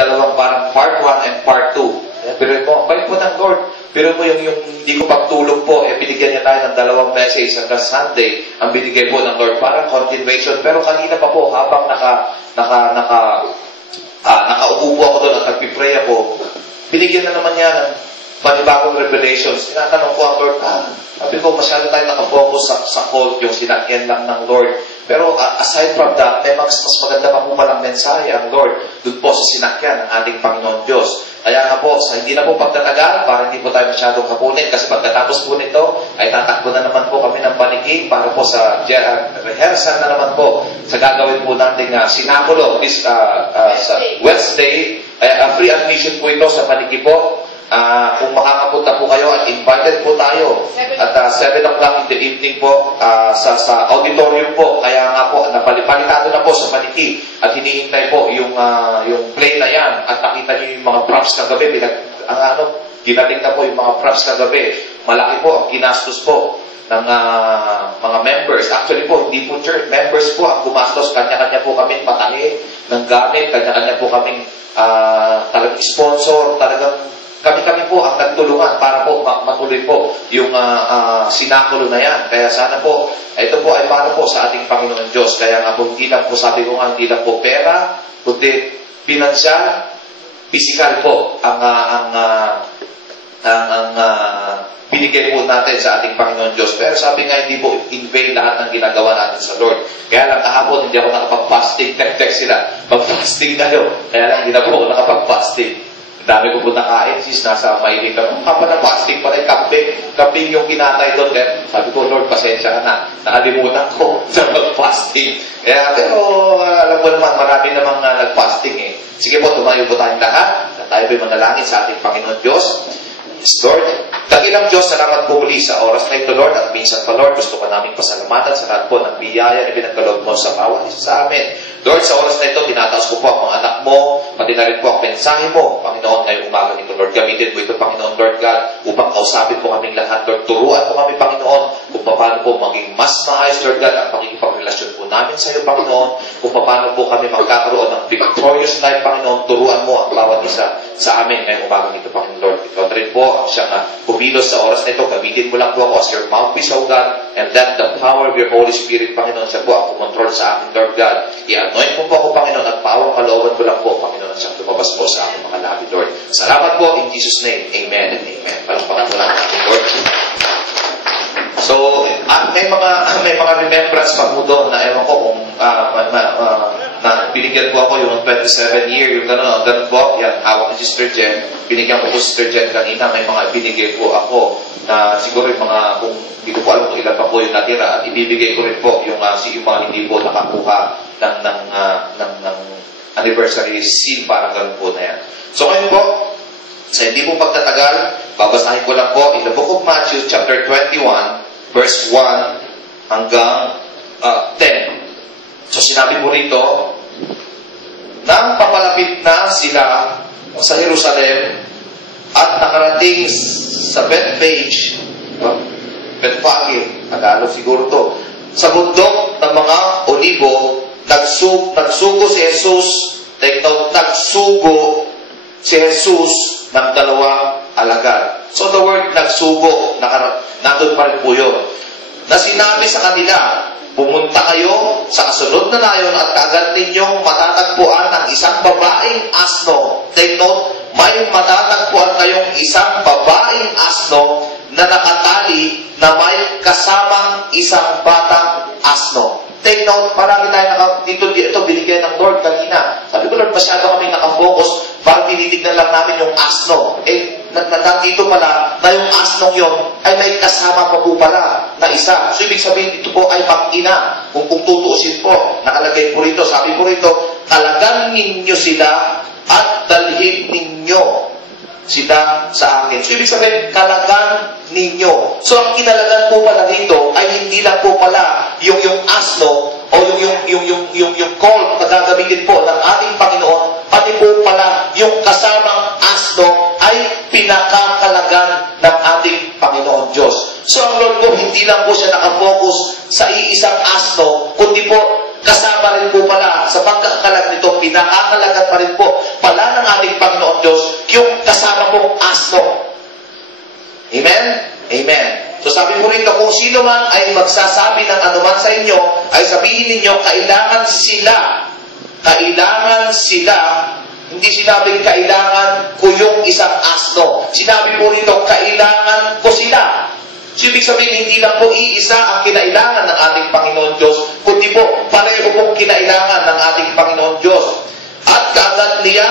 dalawang parang part 1 and part 2. Pero mo, bait po ng Lord. Pero mo yung hindi ko pagtulog po, binigyan niya tayo ng dalawang message hanggang Sunday, ang binigay po ng Lord, parang continuation. Pero kanina pa po, habang nakaupo po ako doon at nagpipray ako, binigyan na naman niya ng panibagong revelations. Tinatanong ko ang Lord, sabi ko, masyado tayo nakafocus sa cult, yung sinakyan lang ng Lord. Pero aside from that, may mas maganda pa po palang mensahe ang Lord doon po sa sinakyan ng ating Panginoon Diyos. Kaya nga po, hindi na po pagtatagal, para hindi po tayo masyadong kapunin, kasi pagkatapos po nito, ay tatakbo na naman po kami ng paniging para po sa rehearsal na naman po sa gagawin po nating sinakulo sa Wednesday. Free admission po ito sa paniging po. Kung makakapunta po kayo at invited po tayo at 7 o'clock in the evening po sa auditorium po. Kaya nga po, napalipalitado na po sa paniki at hinihintay po yung play na yan at nakita niyo yung mga props kagabi. Ginating na po yung mga props kagabi. Malaki po ang ginastos po ng mga members. Actually po, hindi po church members po ang gumastos. Kanya-kanya po kami patahi ng gamit. Kanya-kanya po kaming talagang sponsor. Talagang kami po ang nagtulungan para po matuloy po yung sinakulo na yan. Kaya sana po, ito po ay para po sa ating Panginoon Diyos. Kaya nga po, hindi lang po, sabi ko nga, hindi lang po pera, kundi pinansyal, physical po ang binigay po natin sa ating Panginoon Diyos. Pero sabi nga, hindi po in vain lahat ng ginagawa natin sa Lord. Kaya lang kahapon, hindi ako nakapag-fasting. Text sila, mag-fasting kayo. Kaya lang, hindi na po ako nakapag-fasting. Dami ko po nakain, sis, nasa Maynila ka. Kapag na fasting pala, kambing yung kinatay doon. Kaya sabi ko, Lord, pasensya ka na. Nakalimutan ko sa mag-fasting. Pero alam mo naman, marami namang nag-fasting eh. Sige po, tumayo po tayong lahat. Tayo po'y manalangin sa ating Panginoon Diyos. Yes, Lord. Dakilang Diyos, salamat po muli sa oras na ito, Lord. At minsan pa, Lord, gusto ko namin pasalamatan sa lahat po ng biyaya na pinagkaloob mo sa bawat isa sa amin. Lord, sa oras na ito, tinataas ko po ang mga anak mo, pati na rin po ang mensahe mo, Panginoon, ngayong umaga nito, Lord. Gamitin mo ito, Panginoon, Lord God, upang kausapin po kaming lahat, Lord. Turuan po kami, Panginoon, kung paano po maging mas maayos, Lord God, ang pakikipagrelasyon po namin sa iyo, Panginoon, kung paano po kami magkakaroon ng victorious life, Panginoon. Turuan mo ang bawat isa sa amin ngayong umaga nito, Panginoon, Lord. Ikaw rin po ang siyang kumilos sa oras na ito. Gamitin mo lang po ako as your mouthpiece, O God, and let the power of your Holy Spirit, Panginoon, siya po ang kumontrol sa akin, Lord God. I-anoint mo po ako, Panginoon, at pawang kalooban ko lang po, Panginoon, at siyang lumabas po sa aking mga labi, Lord. Salamat po in Jesus' name. Amen and amen. Palakpakan po lang natin, Lord. So, may mga remembrance pa po doon na ewan ko kung na binigyan po ako yung 27 year, yung gano'n po, yan, hawak ni Sister Jen. Binigyan ko po Sister Jen kanina, may mga binigay po ako na siguro yung mga, kung hindi ko po alam kung ilan pa po yung natira, at ibibigay ko rin po yung mga hindi po nakakuha ng anniversary scene, parang gano'n po na yan. So ngayon po, sa hindi po pagtatagal, babasahin ko lang po in the book of Matthew, chapter 21, verse 1 hanggang 10. So sinabi po rito, nang papalapit na sila sa Jerusalem at nakarating sa Bethphage, Bethphage, Tagalog siguro to, sa bundok ng mga Olibo, nagsugo si Jesus, take note, nagsugo si Jesus ng dalawang alagad. So the word nagsugo, nandun pa rin po yun, na sinabi sa kanila, pumunta kayo sa kasunod na nayon at agad ninyong matatagpuan ang isang babaeng asno. Take note, may matatagpuan kayong isang babaeng asno na nakatali na may kasamang isang batang asno. Take note, marami tayo dito binigyan ng Lord kanina. Sabi ko, Lord, masyado kami nakafocus, parang tinitignan lang namin yung asno. Nandito pala na yung asnong yon ay may kasama pa po pala na isa. So, ibig sabihin, dito po ay mag-ina. Kung tutuusin po, nakalagay po rito, sabi po rito, talagang ninyo sila at dalhin ninyo sila sa akin. So, ibig sabihin, kalagan ninyo. So, ang kinalagan po pala dito ay hindi lang po pala yung asno o yung call na gagamitin po ng ating Panginoon, pati po pala yung kasamang asno ay pinakakalagan ng ating Panginoon Diyos. So, ang Lord po, hindi lang po siya nakafocus sa iisang asno, kundi po kasama rin po pala sa pagkakalag nito, pinakakalagan pa rin po pala ng pong asno. Amen? Amen. So sabi mo rito, kung sino man ay magsasabi ng anuman sa inyo, ay sabihin ninyo, kailangan sila, hindi sinabing kailangan ko yung isang asno. Sinabi po rito, kailangan ko sila. So, ibig sabihin, hindi lang po iisa ang kinailangan ng ating Panginoon Diyos, kundi po, pareho pong kinailangan ng ating Panginoon Diyos. At kaagad niya,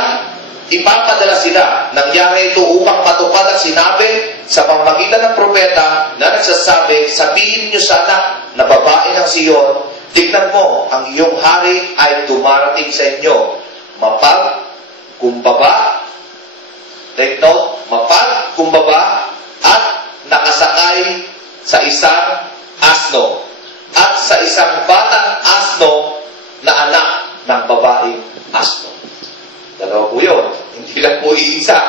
ipapadala sila. Nangyari ito upang matupad ang sinabi sa pamamagitan ng propeta na nagsasabi, sabihin niyo sa anak na babae ng Sion, tignan mo, ang iyong hari ay dumarating sa inyo. Mapagkumbaba, take note, mapagkumbaba at nakasakay sa isang asno at sa isang batang asno na anak ng babaeng asno. Dalawa po yun. Hindi lang po iisa.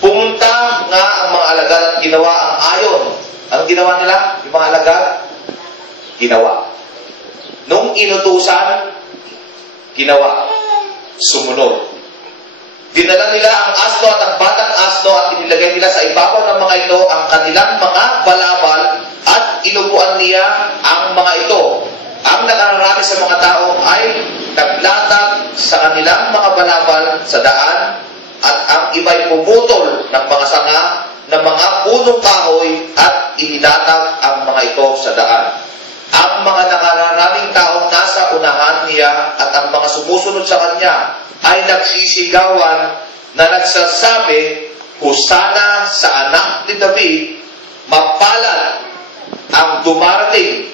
Pumunta nga ang mga alagad at ginawa ang ayon. Anong ginawa nila? Yung mga alagad? Ginawa. Nung inutusan, ginawa. Sumunod. Dinala nila ang asno at ang batang asno at inilagay nila sa ibabaw ng mga ito ang kanilang mga balabal at inupuan niya ang mga ito. Ang nakararami sa mga tao ay naglatag sa kanilang mga balabal sa daan at ang iba'y pumutol ng mga sanga ng mga punong kahoy at inilatag ang mga ito sa daan. Ang mga nakararaming taong nasa unahan niya at ang mga sumusunod sa kanya ay nagsisigawan na nagsasabi, Hosana sa anak ni David, mapalad ang dumarating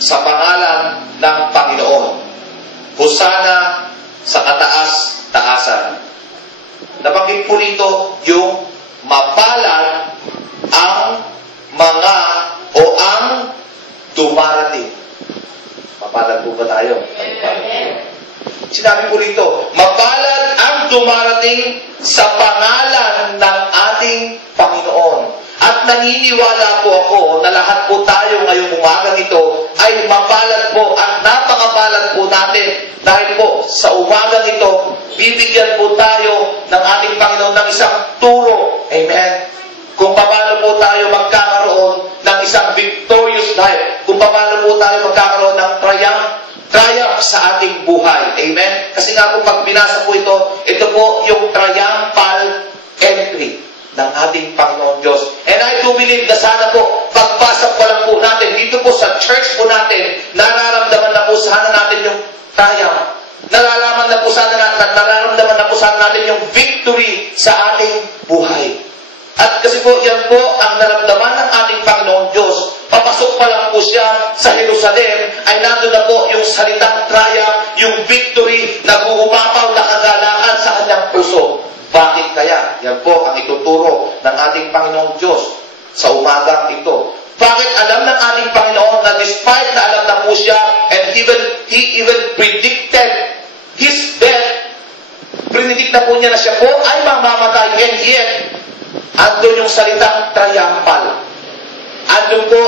sa pangalan ng Panginoon. Hosana sa kataas-taasan. Nabanggit po rito yung mapalad ang mga o ang dumarating. Mapalad po ba tayo? Sinabi po rito, mapalad ang dumarating sa pangalan ng ating Panginoon. At naniniwala po ako na lahat po tayo ngayong umagang ito ay mapalad po at napakapalad po natin dahil po sa umagang ito, bibigyan po tayo ng ating Panginoon ng isang turo. Amen? Kung paano po tayo magkakaroon ng isang victorious life. Kung paano po tayo magkakaroon ng triumph sa ating buhay. Amen? Kasi nga po, pag binasa po ito po yung triumphal entry ng ating Panginoon Diyos. And I do believe na sana po, pagpasok pa lang po natin, dito po sa church po natin, nararamdaman na po sana natin yung triumph. Nararamdaman na po sana natin yung victory sa ating buhay. At kasi po, yan po ang naramdaman ng ating Panginoon Diyos. Papasok pa lang po siya sa Jerusalem, ay nandun na po yung salitang triumph, yung victory na buumapaw na kagalakan sa kanyang puso. Bakit kaya? Yan po ang ituturo ng ating Panginoong Diyos sa umagang ito. Bakit alam ng ating Panginoon na despite na alam na po siya, and He even predicted His death, predict na po niya na siya po ay mamamatay, and yet, andun yung salitang triumphal. Andun po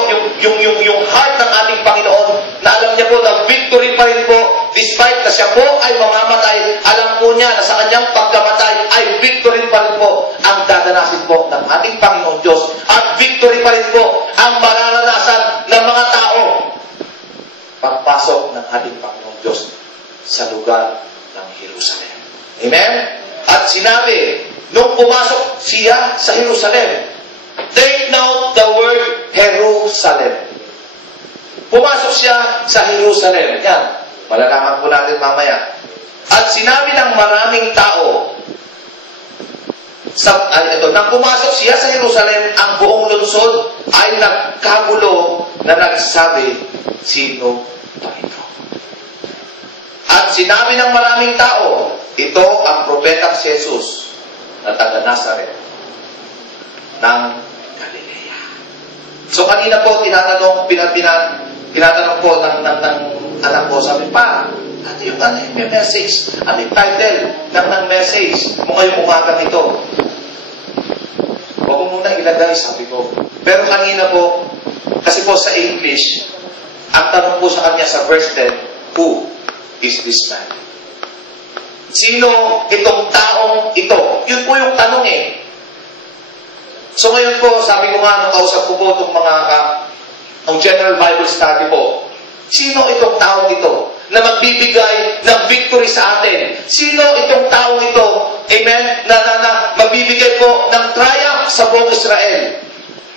yung heart ng ating Panginoon na alam niya po na victory pa rin po despite na siya po ay mamamatay. Alam po niya na sa kanyang pagkamatay ay victory pa rin po ang dadanasin po ng ating Panginoon Diyos. At victory pa rin po ang mararanasan ng mga tao pagpasok ng ating Panginoon Diyos sa lugar ng Jerusalem. Amen? At sinabi, nung pumasok siya sa Jerusalem, take note the word Jerusalem. Pumasok siya sa Jerusalem. Yan. Malalaman po natin mamaya. At sinabi ng maraming tao, nang pumasok siya sa Jerusalem, ang buong lungsod ay nagkagulo na nagsabi, sino ba ito? At sinabi ng maraming tao, ito ang propetang si Jesus na taga Nazaret ng Galilea. So kanina po, tinatanong po ng anak ko, sabi pa, ano yung message? Ano yung title ng message mo ngayong umaga nito? Huwag mo muna ilagay, sabi ko. Pero kanina po, kasi po sa English, ang tanong po sa kanya sa verse 10, who is this man? Sino itong taong ito? Yun po yung tanong eh. So ngayon po, sabi ko nga, nung kausap ko po itong mga ng General Bible Study po, sino itong taong ito na magbibigay ng victory sa atin? Sino itong taong ito, amen, na magbibigay po ng triumph sa buong Israel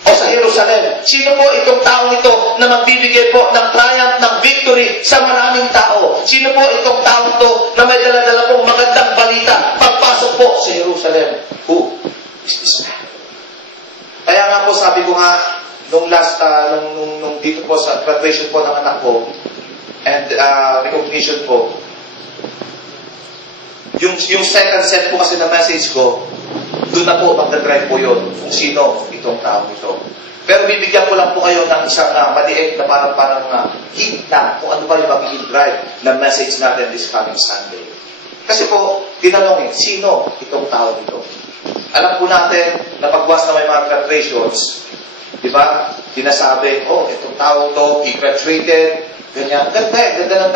o sa Jerusalem? Sino po itong taong ito na magbibigay po ng triumph, ng victory sa maraming tao? Sino po itong taong ito na may dala-dala pong magandang balita pagpasok po sa Jerusalem? Who is this man? Kaya nga po, sabi ko nga, nung last, nung dito po sa graduation po ng anak ko, and recognition po, yung second set po kasi na message ko, doon na po magdadrive po yun, kung sino itong tao ito. Pero bibigyan ko lang po kayo ng isang maliit na parang hint na kung ano ba yung magiging drive na message natin this coming Sunday. Kasi po, tinanong sino itong tao ito? Alam po natin na pagwas na may mga graduations, di ba? Sinasabi, itong tao to, he graduated, ganyan. Ganda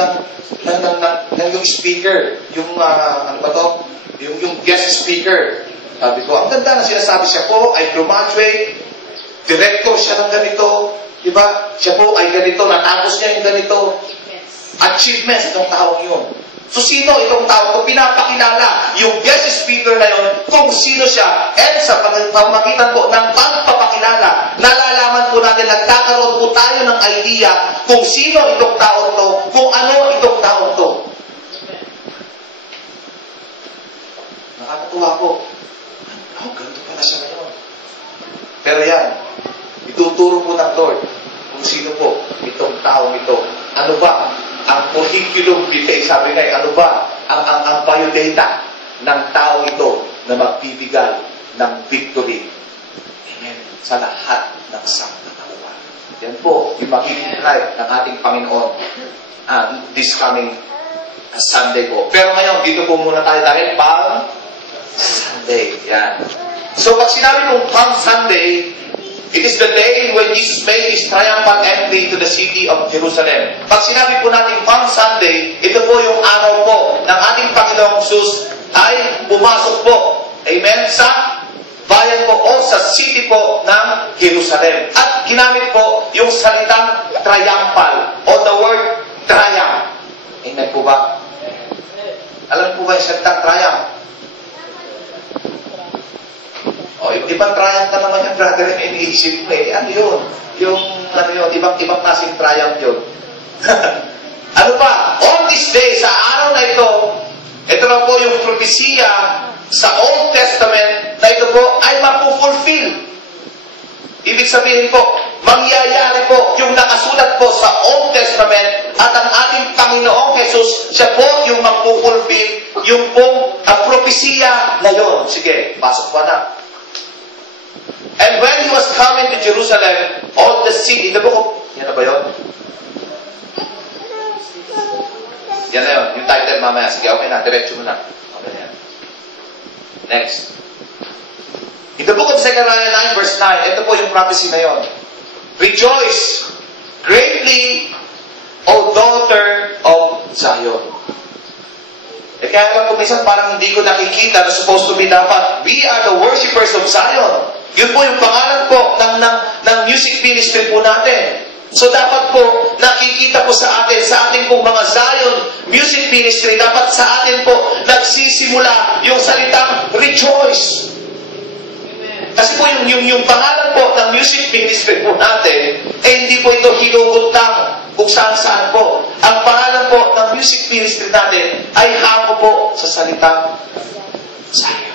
ng yung speaker, yung, ano ba to? Yung guest speaker. Sabi ko, ang ganda na sinasabi siya po, ay graduate, director siya ng ganito, di ba? Siya po ay ganito, natapos niya yung ganito. Achievements itong tao yun. So, sino itong tao ito? Pinapakilala yung guest speaker na yun kung sino siya. And sa pamamagitan po ng pagpapakilala, nalalaman po natin, nagkakaroon po tayo ng idea kung sino itong tao ito, kung ano itong tao ito. Nakakatuwa po. Ganito pala siya ngayon. Pero yan, ituturo po ng Lord kung sino po itong tao ito. Ano ba ang curriculum vitae, sabi nga, ano ba ang biodata ng tao ito na magbibigay ng victory, amen, sa lahat ng sangkatauhan. Yan po yung magiging drive ng ating Panginoon this coming Sunday po. Pero ngayon, dito po muna tayo dahil Palm Sunday. Yan. So pag sinabi kong Palm Sunday, it is the day when Jesus made His triumphant entry to the city of Jerusalem. Pag sinabi po natin Palm Sunday, ito po yung araw po ng ating Panginoong Jesus ay pumasok po, amen, sa bayan po o sa city po ng Jerusalem. At ginamit po yung salitang triumphal o the word triumph. Amen po ba? Alam po ba yung salitang triumph? Ibang triumph na naman yung brother na iniisip mo eh. Ano yun? Ibang klaseng triumph yun. Ano pa? On this day, sa araw na ito na po yung propesiya sa Old Testament na ito po ay mapufulfill. Ibig sabihin po, mangyayari po yung nakasulat po sa Old Testament at ang ating Panginoong Jesus, siya po yung magpufulfill yung pong propesiya na yun. Sige, pasok pa na. And when He was coming to Jerusalem, all the city, in the book of, yan na ba yun? Yan na yun, yung title mamaya. Sige, okay na, diretso mo na. Okay na yan. Next. In the book of Zechariah 9, verse 9, ito po yung prophecy na yun. Rejoice greatly, O daughter of Zion. Kaya lang po minsan parang hindi ko nakikita na supposed to be dapat, we are the worshippers of Zion. Yun po yung pangalan po ng music ministry po natin. So dapat po nakikita po sa ating pong mga Zion music ministry, dapat sa atin po nagsisimula yung salitang rejoice. Kasi po yung pangalan po ng music ministry po natin, hindi po ito hinugot lang kung saan-saan po. Ang pangalan po ng music ministry natin ay hamo po sa salitang Zion.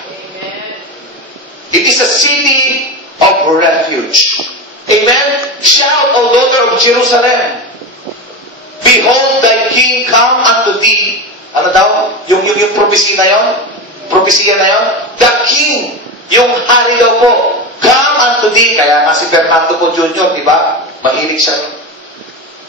It is a city of refuge. Amen? Shout, O daughter of Jerusalem. Behold, thy king come unto thee. Ano daw? Yung prophecy na yun? Prophecy na yun? The king. Yung hari daw po. Come unto thee. Kaya nga si Fernando po Jr., di ba? Mahilig siya.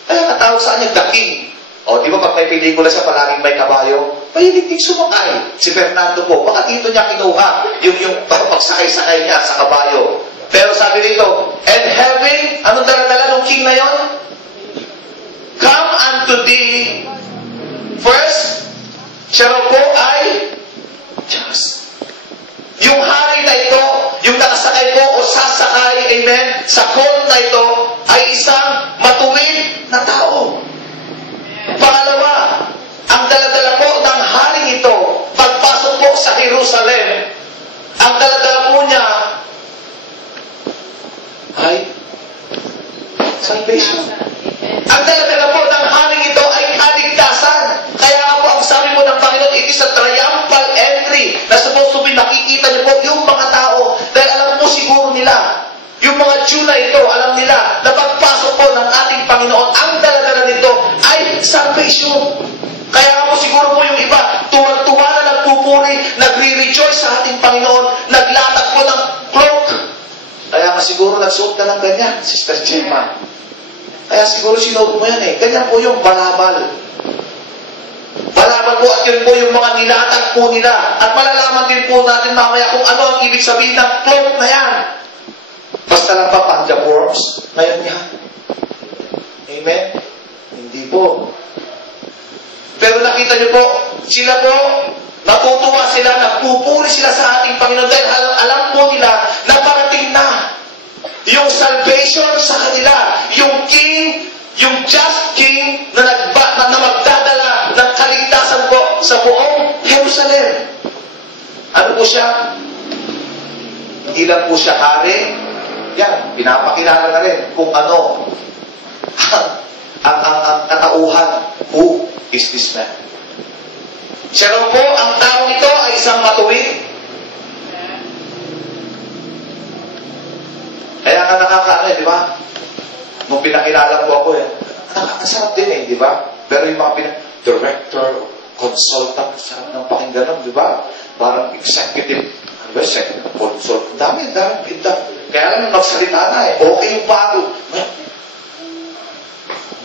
Kaya natawag sa kanya, the king. O, di ba pag may pelikula siya, palaging may kabayo? Mahilig din sumakay. Si Fernando po, baka dito niya kinuha yung pagsakay-sakay niya sa kabayo. Pero sabi dito, and having, anong dala-dala ng king na yon? Come unto thee. First, siya raw po ay sa cult na ito ay isang matuwid na tao. Pangalawa, ang daladala po ng haring ito, pagpasok po sa Jerusalem, ang daladala po niya ay salvation. Ang daladala po ng haring ito ay kaligtasan. Kaya po ang sabi po ng Panginoon, it is a triumphal entry na supposed to be, nakikita niyo po yung mga tao, dahil alam po siguro nila, yung mga Jew na ito, alam nila na pagpasok po ng ating Panginoon, ang daladala nito ay salvation. Kaya po siguro po yung iba, tuwang-tuwa na nagpupuri, nagre-rejoice sa ating Panginoon, naglatag po ng cloak. Kaya nga siguro nagsuot ka ng ganyan, Sister Gemma. Kaya siguro sinuot mo yan eh. Ganyan po yung balabal. Balabal po at yun po yung mga nilatag po nila. At malalaman din po natin mamaya kung ano ang ibig sabihin ng cloak na yan. Basta lang pa panda forms ngayon yan. Amen? Hindi po. Pero nakita niyo po, sila po, natutuwa sila, nagpupuri sila sa ating Panginoon dahil alam po nila na parating na yung salvation sa kanila. Yung king, yung just king na magdadala ng kaligtasan po sa buong Jerusalem. Ano po siya? Hindi lang po siya hari. Yan, pinapakilala na rin kung ano ang katauhan. Who is this man? Siya rin po, ang taong ito ay isang matuwid. Kaya nga nakakaano di ba? Nung pinakilala po ako nakakasarap din di ba? Pero yung mga director, consultant, sarap ng pakinggan di ba? Parang executive, consult. Dami pinta. Kaya lang magsalita na okay yung bago.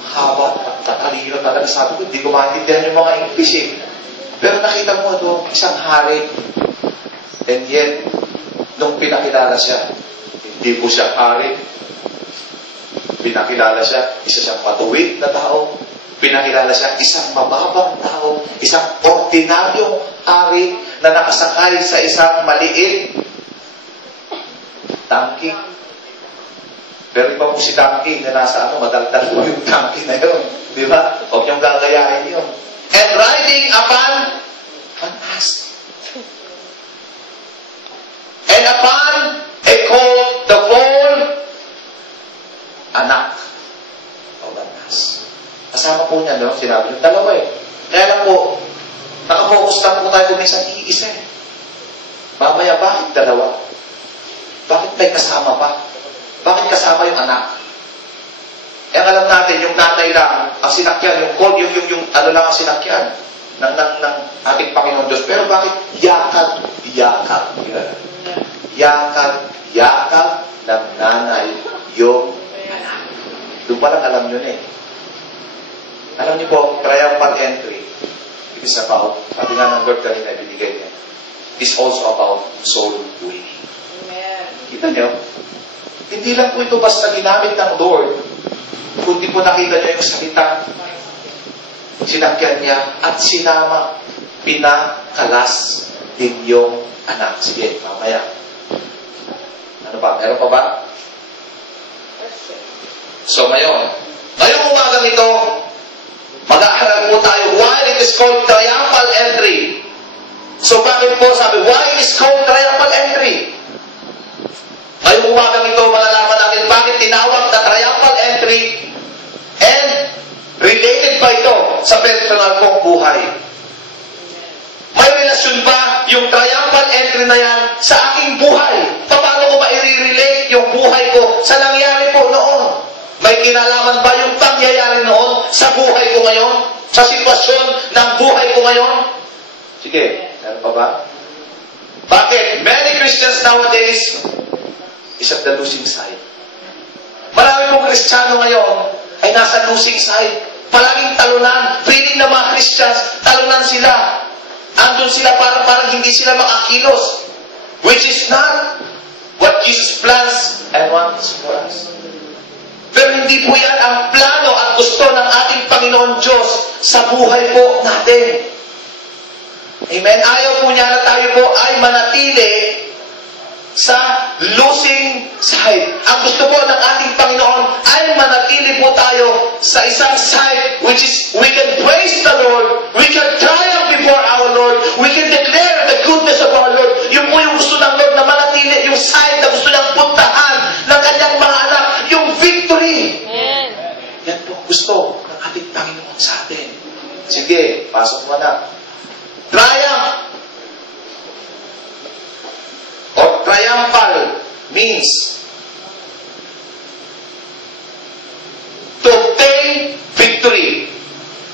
Mahaba, tatalino talaga. Sabi ko, hindi ko maintindihan yung mga English Pero nakita mo ito, isang hari. And yet, nung pinakilala siya, hindi po siya hari. Pinakilala siya, isa siyang matuwid na tao. Pinakilala siya, isang mababang tao. Isang ordinaryong hari na nakasakay sa isang maliit donkey. Pero iba po si donkey na nasa madaldal po yung donkey na yun. Di ba? Huwag niyong gagayahin yun. And riding upon an ass. And upon a colt, the foal, anak of an ass. Kasama po niya, no? Sinabi yung dalawa Kaya lang po, nakafocus lang po tayo kung isang iisa Mamaya, bakit dalawa? Bakit may kasama pa? Bakit kasama yung anak? Ang alam natin, yung nanay lang, ang sinakyan, yung colt, yung ano lang ang sinakyan ng ating Panginoon Diyos. Pero bakit yakap ng nanay yung anak? Doon parang alam nyo Alam niyo po, triumphal entry, it is about, sabi nga ng Lord kanina binigay niya, is also about soul winning. Kita niyo? Hindi lang po ito basta ginamit ng Lord, kundi po nakita niyo yung salitang sinakyan niya at sinama, pinakalas din yung anak. Sige, mamaya. Ano pa? Meron pa ba? So, ngayong umagang ito, mag-aaral po tayo why it is called triumphal entry. So, bakit po sabi, why it is called triumphal entry? Ngayong umagang ito, malalaman natin bakit tinawag na triumphal entry and related ba ito sa personal kong buhay. May relasyon ba yung triumphal entry na yan sa aking buhay? Paano ko ma-relate yung buhay ko sa nangyari po noon? May kinalaman ba yung pangyayari noon sa buhay ko ngayon? Sa sitwasyon ng buhay ko ngayon? Sige, meron pa ba? Bakit? Many Christians nowadays is at the losing side. Marami pong Kristiyano ngayon ay nasa losing side. Palaging talunan. Feeling na mga Christians, talunan sila. Andun sila parang hindi sila makakilos. Which is not what Jesus plans and wants for us. Pero hindi po yan ang plano at gusto ng ating Panginoon Diyos sa buhay po natin. Amen? Ayaw po niya na tayo po ay manatili sa losing side. Ang gusto po ng ating Panginoon ay manatili po tayo sa isang side, which is we can praise the Lord, we can triumph before our Lord, we can declare the goodness of our Lord. Yun po yung gusto ng Lord, na manatili yung side na gusto niyang puntahan ng kanyang mga anak, yung victory. Yan po gusto ng ating Panginoon sa atin. Sige, pasok mo na. Triumph or triumphal means to obtain victory,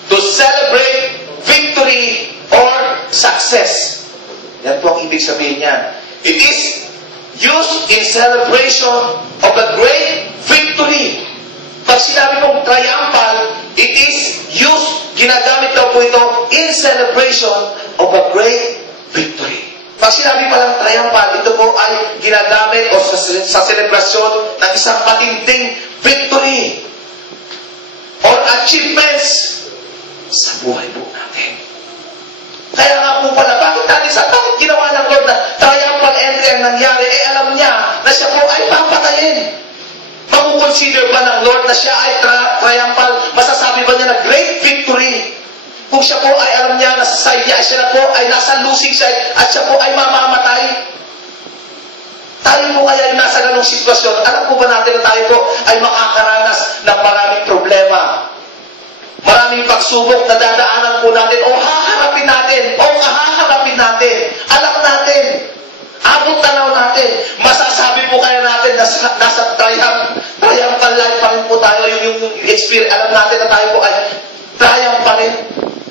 to celebrate victory or success. Yan po ang ibig sabihin niyan. It is used in celebration of a great victory. Pag sinabi mong triumphal, it is used, ginagamit daw po ito in celebration of a great victory. Pag sinabi palang triumphal, ito po ay ginagamit o sa selebrasyon ng isang matinding victory or achievements sa buhay po natin. Kaya nga po pala, bakit ginawa ng Lord na triumphal entry ang nangyari? Alam niya na siya po ay papatayin. Makukonsider ba ng Lord na siya ay triumphal? Masasabi ba niya na great victory? Kung siya po ay alam niya na sa side niya, siya po ay nasa losing side at siya po ay mamamatay. Tayo po kaya ay nasa ganong sitwasyon. Alam po ba natin na tayo po ay makakaranas ng maraming problema? Maraming pagsubok na dadaanan po natin o haharapin natin o kahaharapin natin. Alam natin. Abot tanaw natin. Masasabi po kaya natin na nasa triumphal life pa rin po tayo. Yung experience, alam natin na tayo po ay triumph pa rin.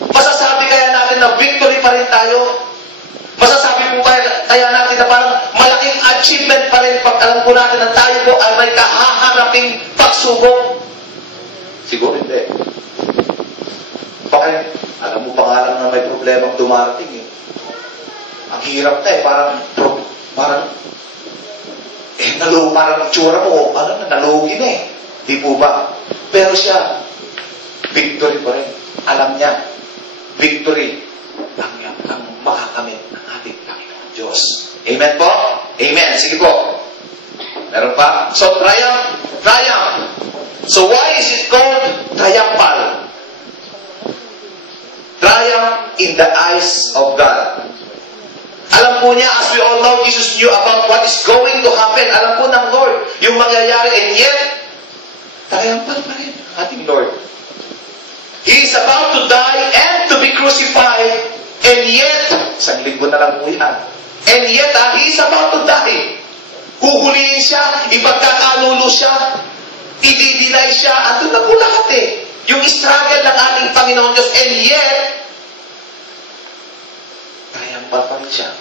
Masasabi kaya natin na victory pa rin tayo. Masasabi po kaya natin na parang malaking achievement pa rin pag alam po natin na tayo po ay may kahaharaping pagsubok. Siguro hindi. Bakit? Alam mo pa nga lang na may problema dumarating eh. Ang hirap na eh. Parang itsura mo, nalugi na eh. Di po ba? Pero siya, victory pa rin. Alam niya, victory ang makakamit ng ating Panginoon Diyos. Amen po? Amen. Sige po. Meron pa? So, triumph. So, why is it called triumphal? Triumph in the eyes of God. Alam po niya, as we all know, Jesus knew about what is going to happen. Alam po ng Lord, yung mangyayari, and yet, triumphal pa rin ating Lord. He is about to die and to be crucified, and yet, isang linggo na lang po yan, and yet, he is about to die. Huhulihin siya, ipagkakanulo siya, i-deny siya, at doon na po lahat eh. Yung struggle ng ating Panginoon Diyos, and yet, triumphal pa rin siya.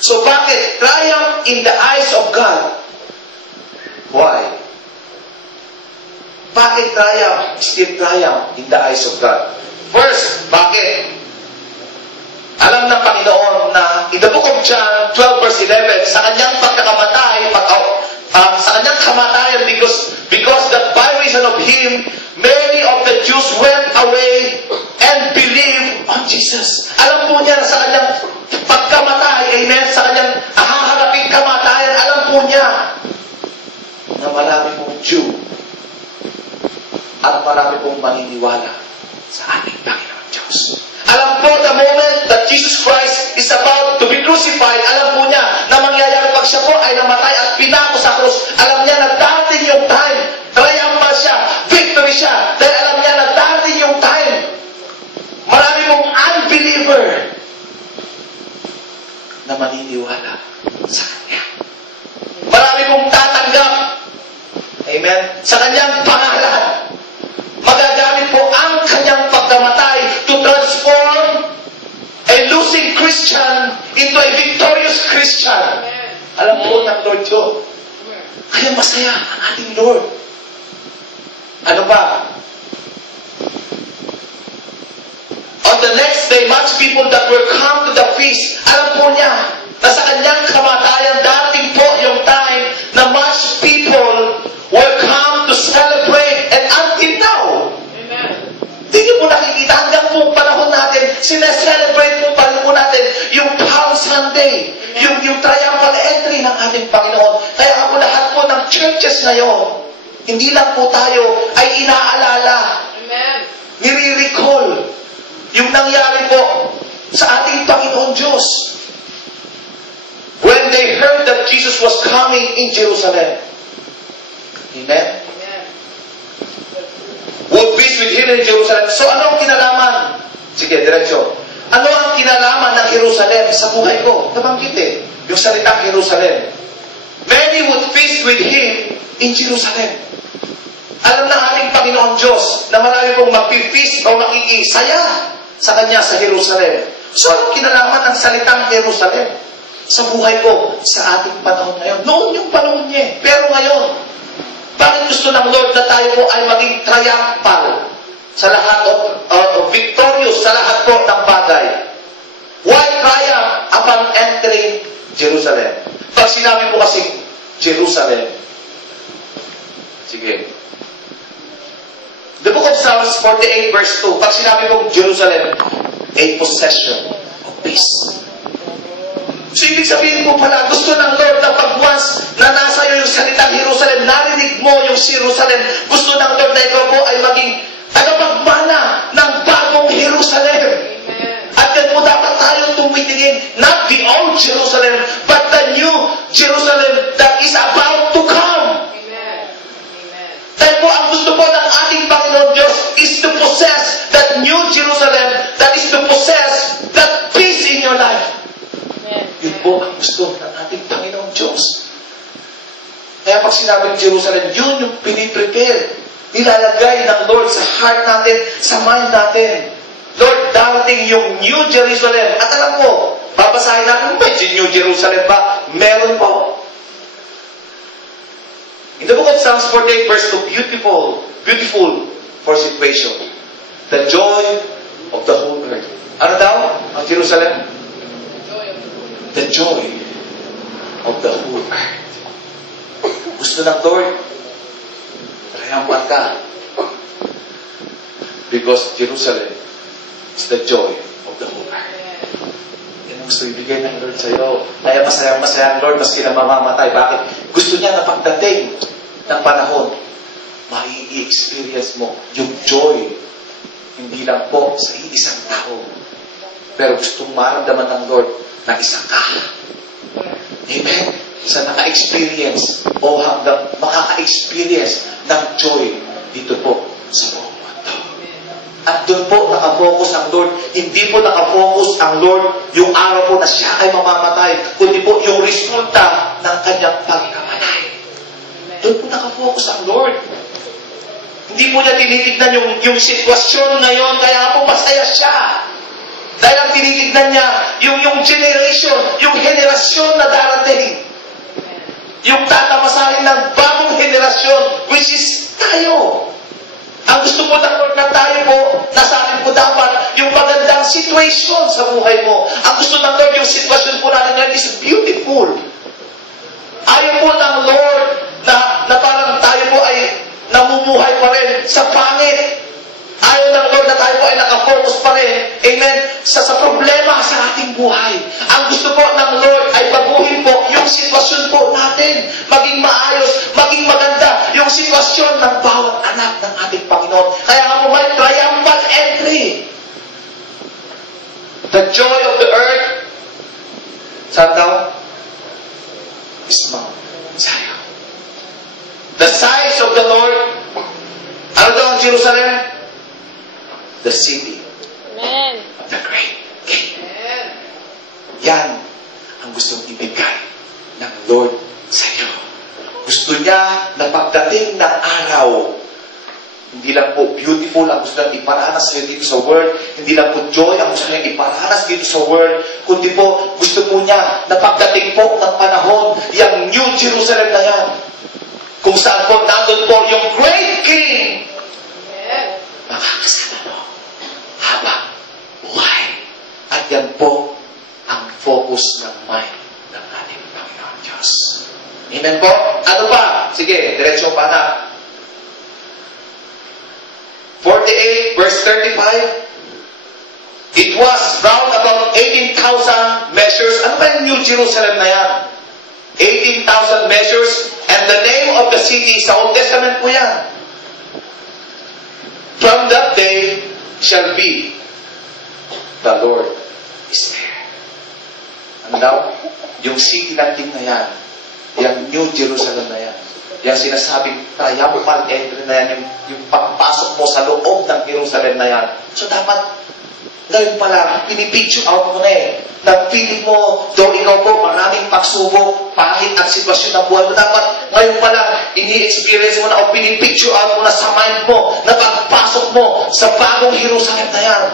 So bakit? Triumph in the eyes of God. Why? Bakit triumph? Still triumph in the eyes of God. First, bakit? Alam ng Panginoon na in the book of John 12 verse 11, sa kanyang pagkakamatay, sa kanyang kamatayan, because that by reason of Him, many of the Jews went away and believed on Jesus. Alam po niya na sa kanyang pagkamatay, amen, sa kanyang haharaping kamatayan, alam po niya na marami pong Jew at marami pong maniniwala sa ating Panginoon Diyos. Alam po, the moment that Jesus Christ is about to be crucified, alam po niya na mangyayari pag siya po ay namatay at pinako sa krus. Alam niya na dating yung time, triumphal siya, victory siya, dahil alam niya na dating yung time, marami mong unbeliever na maniniwala sa Kanya. Marami mong tatanggap, amen, sa Kanyang pangalan. Magagamit po ang Kanyang pagkamatay to transform a losing Christian into a victorious Christian. Alam po ng Lord yun. Kaya masaya ang ating Lord. Ano pa? On the next day, much people that will come to the feast, alam po niya na sa kanyang kamatayan, dating po yung time na much people will come to celebrate, and until now, hindi niyo po nakikita hanggang po panahon natin, sineselebrate po pa rin po natin yung Palm Sunday. Judgment Day. Yung triumphal entry ng ating Panginoon. Kaya nga po lahat po ng churches ngayon, hindi lang po tayo ay inaalala. Amen. Nire-recall yung nangyari po sa ating Panginoon Diyos. When they heard that Jesus was coming in Jerusalem. Amen? Would peace with him in Jerusalem. So ano ang kinalaman? Sige, diretso. Ano ang kinalaman ng Jerusalem sa buhay ko? Nabanggit yung salitang Jerusalem. Many would feast with him in Jerusalem. Alam ng ating Panginoon Diyos na marami pong mag-feast o makikisaya sa Kanya sa Jerusalem. So ano kinalaman ng salitang Jerusalem sa buhay ko sa ating panahon ngayon? Noon yung panahon niya. Pero ngayon, bakit gusto ng Lord na tayo po ay maging triumphal sa lahat of victorious sa lahat po ng bagay? Why triumph upon entering Jerusalem? Pag sinabi po kasi Jerusalem, sige. The book of Psalms 48 verse 2, pag sinabi po Jerusalem, a possession of peace. So, ibig sabihin mo pala, gusto ng Lord na pag once na nasa iyo yung salitang Jerusalem, narinig mo yung Jerusalem, gusto ng Lord na ikaw po ay maging tagapagmana ng bagong Jerusalem. At yan po dapat tayo tumitingin, not the old Jerusalem, but the new Jerusalem that is about to come. Dahil po, ang gusto po ng ating Panginoon Diyos is to possess that new Jerusalem, that is to possess that peace in your life. Yun po ang gusto ng ating Panginoon Diyos. Kaya pag sinabing Jerusalem, yun yung piniprepare. Nilalagay ng Lord sa heart natin, sa mind natin. Lord, darating yung New Jerusalem. At alam mo, babasahin natin, may New Jerusalem ba? Meron po. In the book of Psalms 48 verse 2, beautiful for situation. The joy of the whole earth. Ano daw ang Jerusalem? The joy of the whole earth. Gusto ng Lord, triumphant ka. Because Jerusalem is the joy of the whole earth. Yan ang gusto ibigay ng Lord sa iyo. Kaya masayang-masaya ang Lord maski na mamamatay. Bakit? Gusto niya na pagdating ng panahon, mai-experience mo yung joy. Hindi lang po sa isang tao. Pero gustong maramdaman ng Lord na isa ka. Amen? Sa naka-experience o hanggang makaka-experience ng joy dito po sa buong mundo. At doon po nakafocus ang Lord. Hindi po nakafocus ang Lord yung araw po na siya ay mamamatay, kundi po yung resulta ng kanyang pagkamatay. Doon po nakafocus ang Lord. Hindi po niya tinitignan yung sitwasyon ngayon, kaya po masaya siya. Dahil ang tinitignan niya, yung generation, yung henerasyon na darating. Yung tatamasahin ng bagong henerasyon, which is tayo. Ang gusto po ng Lord na tayo po, nasa atin po dapat, yung magandang situation sa buhay mo. Ang gusto ng Lord, yung sitwasyon po natin ngayon is beautiful. Ayaw po ng Lord na parang tayo po ay namumuhay pa rin sa pangit. Ayaw ng Lord na tayo po ay nakafocus pa rin. Amen? Sa problema sa ating buhay. Ang gusto po ng Lord ay baguhin po yung sitwasyon po natin. Maging maayos, maging maganda yung sitwasyon ng bawat anak ng ating Panginoon. Kaya nga po may triumphal entry. The joy of the earth, saan daw? Is Mount Zion. The size of the Lord, ano daw ang Jerusalem? The city. Amen. Of the great King. Yan ang gustong ibigay ng Lord sa iyo. Gusto niya na pagdating ng araw, hindi lang po beautiful ang gusto niyang iparanas sa iyo dito sa world, hindi lang po joy ang gusto niyang iparanas dito sa world, kundi po gusto po niya na pagdating po ng panahon, yung New Jerusalem na yan, kung saan po nandun po yung great King, makakasama mo habang buhay. At yan po ang focus ng mind ng ating Panginoon Diyos. Amen po? Ano pa? Sige, diretso pa na. 48 verse 35. It was round about 18,000 measures. Ano ba yung New Jerusalem na yan? 18,000 measures. And the name of the city, sa Old Testament po yan. From that day shall be, the Lord is there. Ano daw? Yung city ng king na yan, yung New Jerusalem na yan, yung sinasabing triumphal entry na yan, yung pagpasok mo sa loob ng Jerusalem na yan. So dapat, ngayon pala, pinipicture out mo na eh. Nagpiling mo, though ikaw po, maraming pagsubok, pangit ang sitwasyon ng buhay mo. Dapat, ngayon pala, ini-experience mo na o pinipicture out mo na sa mind mo, na pagpasok mo sa bagong Jerusalem na yan.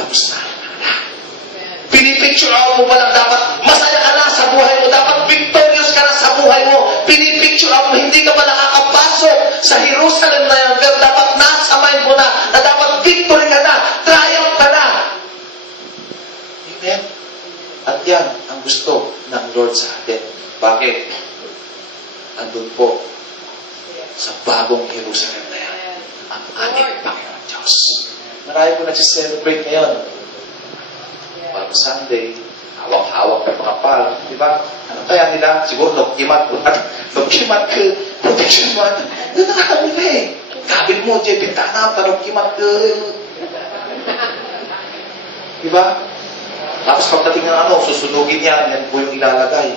Tapos na. Pinipicture out mo pala, dapat masaya ka na sa buhay mo, dapat victorious ka na sa buhay mo. Pinipicture out mo, hindi ka pa nakakapasok sa Jerusalem na yan, pero dapat nasa mind mo na dapat victory ka na, triumph ka na. Amen? At yan ang gusto ng Lord sa atin. Bakit? Andun po sa bagong Jerusalem na yan ang ating Panginoon Diyos. Marami po nag-celebrate ngayon. Palm Sunday, hawak-hawak ng mga palm, di ba? Ano kaya nila? Siguro nagkimat po. Nagkimat ka, protection mo. Ano nakakami na eh? Kabil mo, Jay, pintana, nagkimat ka. Di ba? Tapos pagdating ng susunugin niya, yan po yung ilalagay.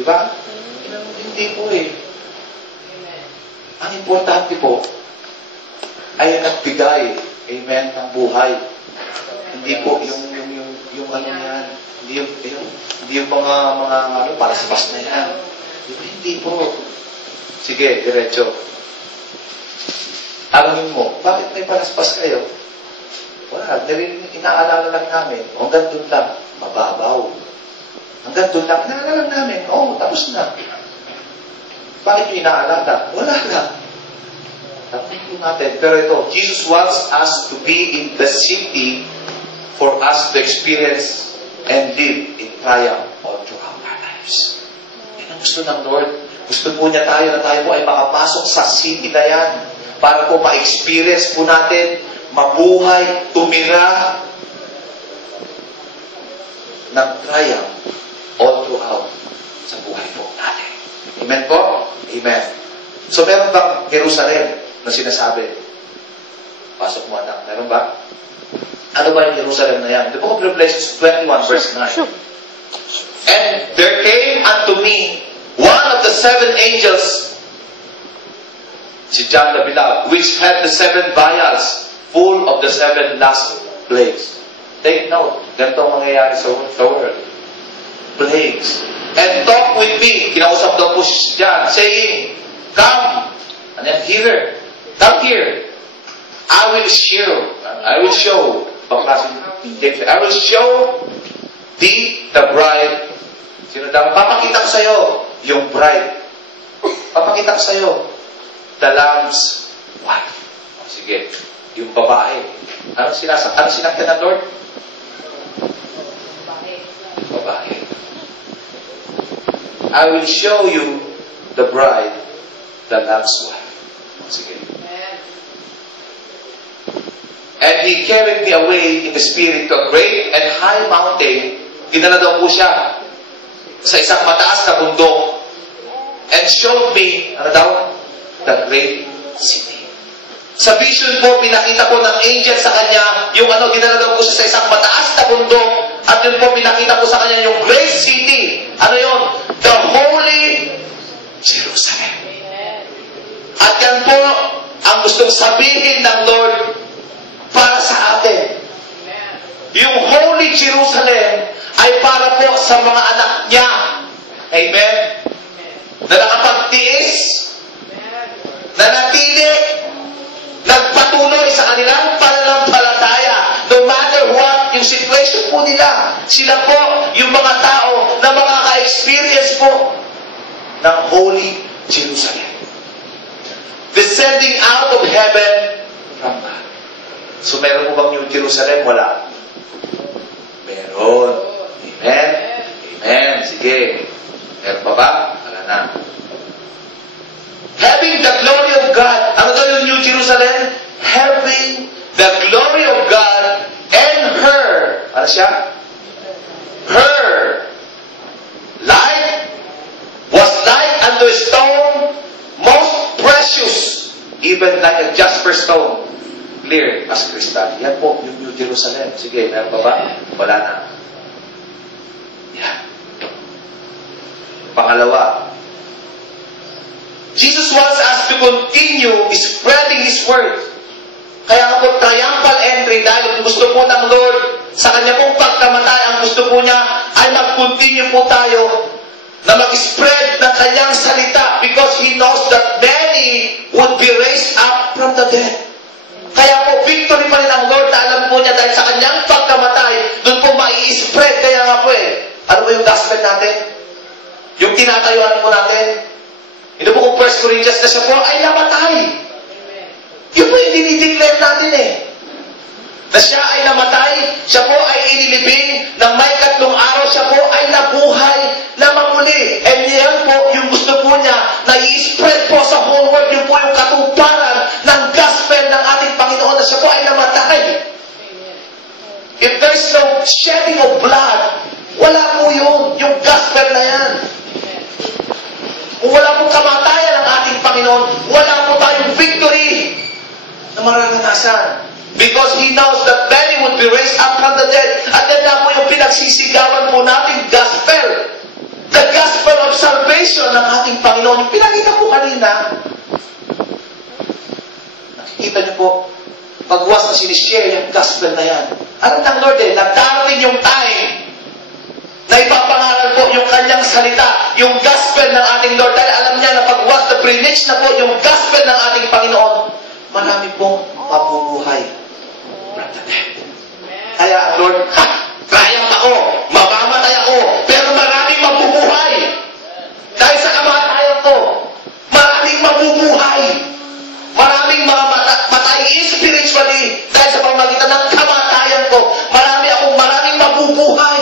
Di ba? Hindi po eh. Ang importante po, ay nagbigay, amen, ng buhay. Hindi po yung ano yan, hindi yung mga palaspas na yan. Hindi po. Sige, diretso. Alamin mo, bakit may palaspas kayo? Wala, inaalala lang namin. Hanggang doon lang, mababaw. Hanggang doon lang, inaalala lang namin. Tapos na. Bakit yung inaalala? Wala lang. Tapos natin. Pero ito, Jesus wants us to be in the city for us to experience and live in triumph all throughout our lives. Yan ang gusto ng Lord. Gusto po niya tayo na tayo po ay makapasok sa city na yan para po ma-experience po natin, mabuhay, tumira ng triumph all throughout sa buhay po natin. Amen po? Amen. So meron bang Jerusalem na sinasabi? Pasok mo anak. Meron ba? Ano ba yung Jerusalem na yan? The book of Revelation 21 verse 9. And there came unto me one of the 7 angels, si John the Beloved, which had the 7 vials full of the 7 last plagues. Take note, ganito ang mangyayari sa world. Plagues. And talk with me, kinausap daw po siya, saying, come, and then here, come here. I will show, I will show thee the bride. Sino daw? Papakita ko sa'yo yung bride. Papakita ko sa'yo the Lamb's wife. Sige, yung babae. Ano sinakyan ng Lord? Babae. I will show you the bride, the Lamb's wife. Sige. And he carried me away in the spirit to a great and high mountain. Dinala daw po siya sa isang mataas na bundok. And showed me, ano daw? The great city. Sa vision po, pinakita po ng angel sa kanya, yung dinala daw po siya sa isang mataas na bundok. At yun po, pinakita po sa kanya yung great city. Ano yun? The Holy Jerusalem. At yan po, ang gustong sabihin ng Lord para sa atin. Yung Holy Jerusalem ay para po sa mga anak niya. Amen? Na nakapagtiis, na natili, nagpatuloy sa kanilang pananampalataya. No matter what yung situation po nila, sila po yung mga tao na makaka-experience po ng Holy Jerusalem. Descending out of heaven from God. So, meron po bang New Jerusalem? Wala. Meron. Amen? Amen. Sige. Meron pa ba? Wala na. Having the glory of God. Ano daw yung New Jerusalem? Having the glory siya? Her life was like unto a stone most precious, even like a jasper stone, clear as crystal. Yan po, yung New Jerusalem. Sige, meron pa ba? Wala na. Yan. Pangalawa, Jesus wants us to continue spreading His word. Kaya po, triumphal entry dahil gusto po ng Lord sa Kanya pong pagkamatay, ang gusto po niya ay mag-continue po tayo na mag-spread ng Kanyang salita because He knows that many would be raised up from the dead. Kaya po, victory pa rin ang Lord na alam po niya dahil sa Kanyang pagkamatay, doon po mai-spread. Kaya nga po ano ba yung gospel natin? Yung tinatayuan po natin? Ito po kung 1 Corinthians na siya po ay namatay. Yun po yung dinideclare natin Na siya ay namatay, siya po ay inilibing, ng may 3 araw siya po ay nabuhay na mamuli. And yan po, yung gusto po niya na i-spread po sa whole world, yun po yung katuparan ng gospel ng ating Panginoon na siya po ay namatay. If there's no shedding of blood, wala po yun, yung gospel na yan. Kung wala pong kamatayan ng ating Panginoon, wala po tayong victory na mararanasan. Because He knows that many would be raised up from the dead. At yan na po yung pinagsisigawan po nating gospel. The gospel of salvation ng ating Panginoon. Yung pinakita po kanina, nakikita niyo po, pagwas na sinishare yung gospel na yan. Alam ng Lord nagdarating yung time na ipapangaral po yung Kanyang salita, yung gospel ng ating Lord. Dahil alam niya na pagwas na preach na po yung gospel ng ating Panginoon, marami pong mabubuhay. Kaya ang Lord, triumph ako, mamamatay ako, pero maraming mabubuhay. Dahil sa kamatayan ko, maraming mabubuhay. Maraming mga matay spiritually dahil sa pamamagitan ng kamatayan ko. Maraming mabubuhay.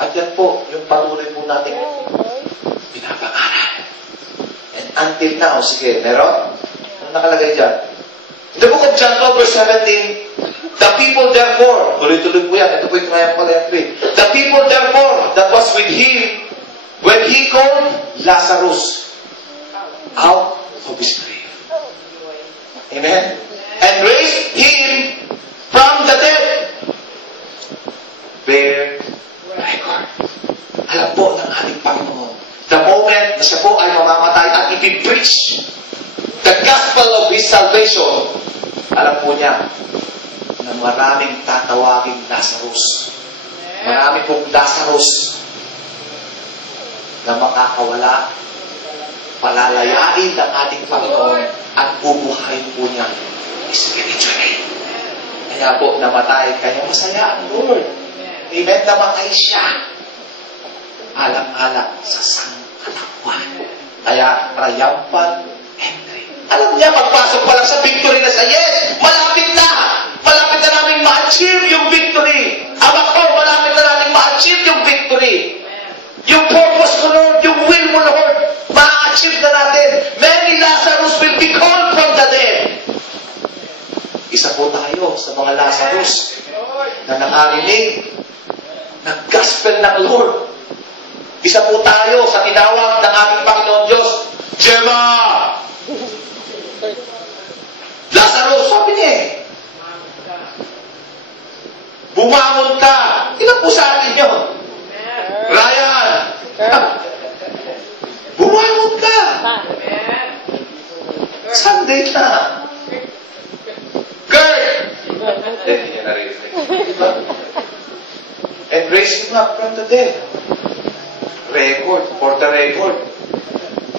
At yan po, yung patuloy po natin pinapangaral. And until now, sige, meron? Ano nakalagay dyan? In the book of John 12, verse 17, the people therefore, tuloy-tuloy po yan, ito po yung triumphal entry. The people therefore that was with Him when He called Lazarus out of his grave. Amen? And raised him from the dead. Bear record. Alam po ng ating Panginoon, the moment na siya po ay mamamatay at ipipreach the gospel of His salvation, alam po niya na maraming tatawaging Lazarus. Marami pong Lazarus na makakawala, palalayain ng ating Panginoon at bubuhayin po niya spiritually. Kaya po namatay, kaya masaya ang Lord. Amen, namatay siya. Alang-alang sa sangkatauhan. Kaya triumphal entry. Alam niya, pagpasok pa lang sa victory na siya, yes, malapit na. Malapit na namin ma-achieve yung victory. Ama ko, malapit na namin ma-achieve yung victory. Yung purpose ko, Lord, yung will mo, Lord, ma-achieve na natin. Many Lazarus will be called from the dead. Isa po tayo sa mga Lazarus na nakarinig ng gospel ng Lord. Isa po tayo sa tinawag ng ating Panginoon Diyos, Jema! Lazarus, sabi niya bumangon ka. Ilan po sa atin yun? Ryan! Bumangon ka! Sunday na! Gert! Hindi niya narinig. And raise him up from the dead. Record, for the record.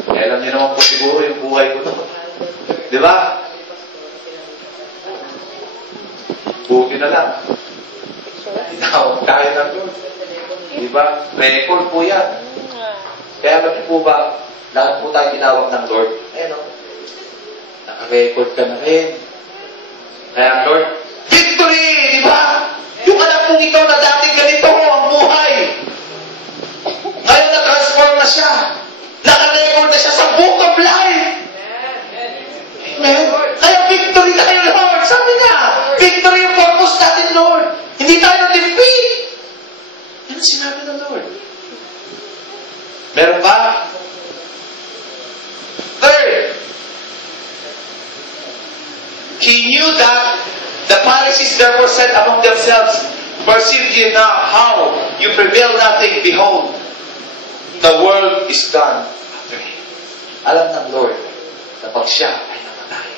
Alam niyo naman po siguro yung buhay ko noon. Di ba? Buti na lang. Tinawag tayo ng Lord. Di ba? Record po yan. Kaya alam niyo po ba, lahat po tayo tinawag ng Lord. Ayan o. Naka-record ka na rin. Kaya Lord, victory! Di ba? Yung anak kong ikaw na dating ganito ang buhay. Ngayon na-transform na siya. Naka-record na siya sa book of life. Amen? Kaya victory na kayo, Lord. Sabi niya, victory yung purpose natin, Lord. ang sinabi ng Lord. Meron ba? Third, he knew that the Pharisees therefore said among themselves, perceive ye now how you prevail nothing, behold, the world is done after him. Alam ng Lord, kapag siya ay namatay,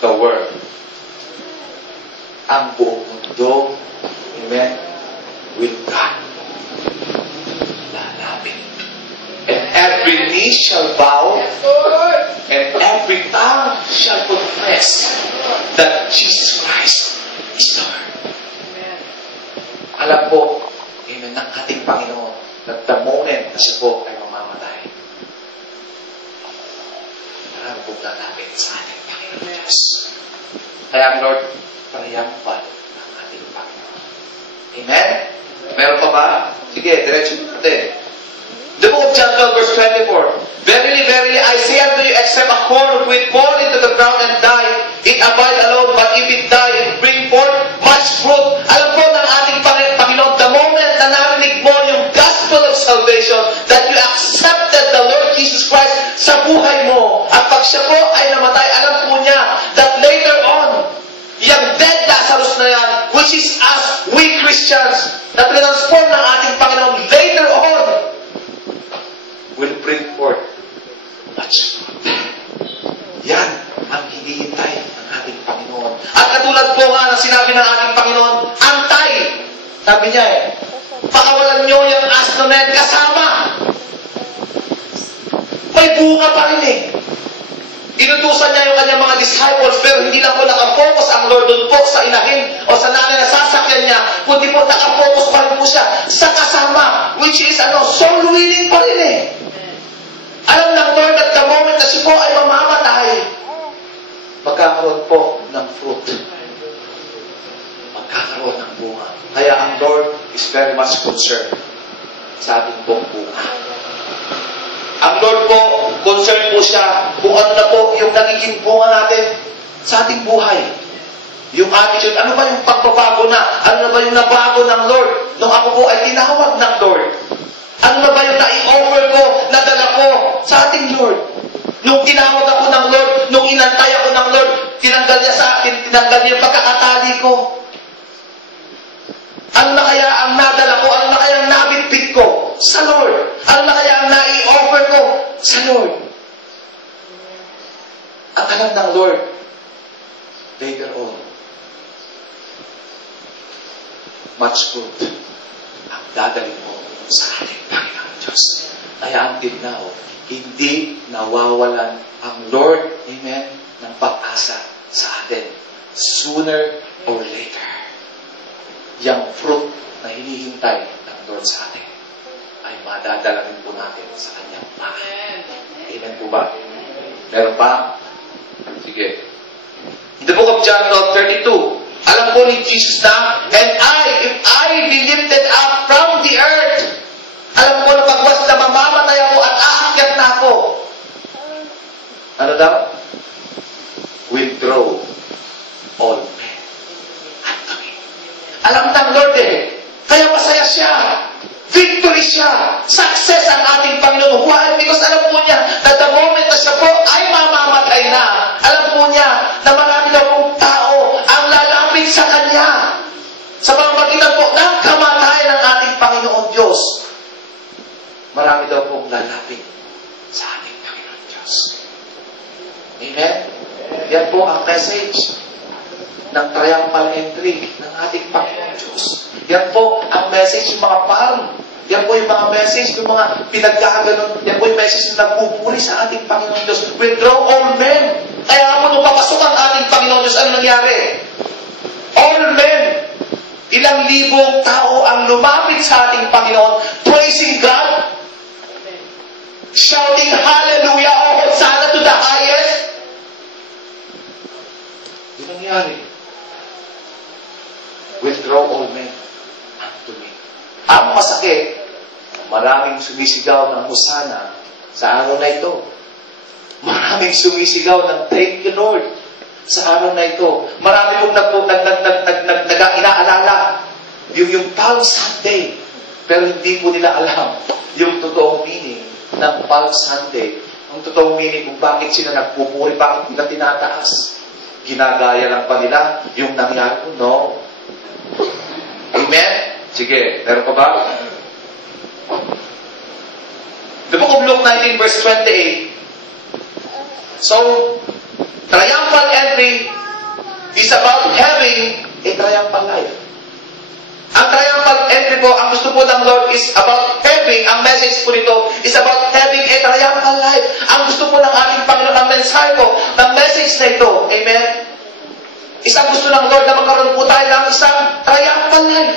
the world, ang buong mundo, amen, will God lalapit. And every knee shall bow, and every tongue shall confess that Jesus Christ is Lord. Alam po, amen, ng ating Panginoon, that the moment na siya po ay mamamatay, marami pong lalapit sa ating Panginoon Diyos. Kaya, Lord, triumphant ang ating Panginoon. Amen? Meron pa ba? Sige, diretso natin. The book of John 12, verse 24. Verily, verily, I say unto you, except a corn which fall into the ground and die, it abide alone, but if it die, it bring forth much fruit. Alam po ng ating Panginoon, the moment na narinig mo yung gospel of salvation, that you accepted the Lord Jesus Christ sa buhay mo, at pag siya po ay namatay, alam po niya that later on, yung dead Lazarus na yan, which is us, we Christians, na transform ng ating Panginoon later on, will bring forth much fruit. Yan ang hinihintay ng ating Panginoon. At katulad po nga na sinabi ng ating Panginoon, antay. Sabi niya pakawalan nyo yung asno na yan kasama. May bunga pa rin Inutusan niya yung kanyang mga disciples, pero hindi lang po nakafocus ang Lord doon po sa inahin o sa nanay na sasakyan niya, kundi po nakafocus pa rin po siya sa kasama, which is soul winning pa rin Alam ng Lord at the moment na siya po ay mamamatay, magkakaroon po ng fruit. Magkakaroon ng bunga. Kaya ang Lord is very much concerned sa ating pong bunga. Ang Lord po, concerned po siya kung ano na po yung nagiging bunga natin sa ating buhay. Yung attitude, ano ba yung pagbabago na? Ano na ba yung nabago ng Lord nung ako po ay tinawag ng Lord? Ano na ba yung na-i-offer ko, nadala ko sa ating Lord? Nung tinawag ako ng Lord, nung inantay ako ng Lord, tinanggal niya sa akin, tinanggal niya yung pagkakatali ko. Ano na kaya ang nadala ko? Ano na kaya ang nabitbit ko sa Lord? Ano na kaya ang nai-offer ko sa Lord? At alam ng Lord, later on, much good ang dadalhin mo sa ating Panginoon Diyos. Kaya until now, hindi nawawalan ang Lord, amen, ng pag-asa sa atin. Sooner or later, yung fruit na hinihintay ng Lord sa atin ay madadalhin po natin sa kanyang bahay. Amen po ba? Meron pa? Sige. In the book of John 12:32, alam po ni Jesus na, and if I be lifted up from the earth, alam po na pagwas na mamamatay ako at aakyat na ako. Ano daw? Will draw all men unto me. Alam ng Lord kaya masaya siya. Victory siya. Success ang ating Panginoon. Why? Because alam po niya that the moment na siya po ay mamamatay na, alam po niya na marami daw pong tao ang lalapit sa Kanya. Sa pamamagitan po ng kamatayan ng ating Panginoon Diyos, marami daw pong lalapit sa ating Panginoon Diyos. Amen? Yan po ang message ng triumphal entry ng ating Panginoon Diyos. Yan po ang message ng mga palm. Yan po yung mga message ng mga pinagkakaganon. Yan po yung message na nagpupuri sa ating Panginoon Diyos. We draw all men. Kaya po nung papasok ang ating Panginoon Diyos, ano nangyari? All men. Ilang libong tao ang lumapit sa ating Panginoon, praising God, shouting hallelujah, o Hosanna to the highest. Ano nangyari? Withdraw all men unto me. Ang masakit, maraming sumisigaw ng Hosanna sa araw na ito. Maraming sumisigaw ng thank you Lord sa araw na ito. Marami pong inaalala Yung Palm Sunday. Pero hindi po nila alam yung totoong meaning ng Palm Sunday. Ang totoong meaning kung bakit sila nagpupuri, bakit nila tinataas. Ginagaya lang pa nila yung nangyari po. No. Amen? Sige, meron pa ba? The book of Luke 19 verse 28. So, triumphal entry is about having a triumphal life. Ang triumphal entry po, ang gusto po ng Lord is about having, ang message po nito is about having a triumphal life. Ang gusto po ng ating Panginoon, ang mensahe po, ng message na ito, amen? Isang gusto ng Lord na magkaroon po tayo ng isang triumphal life.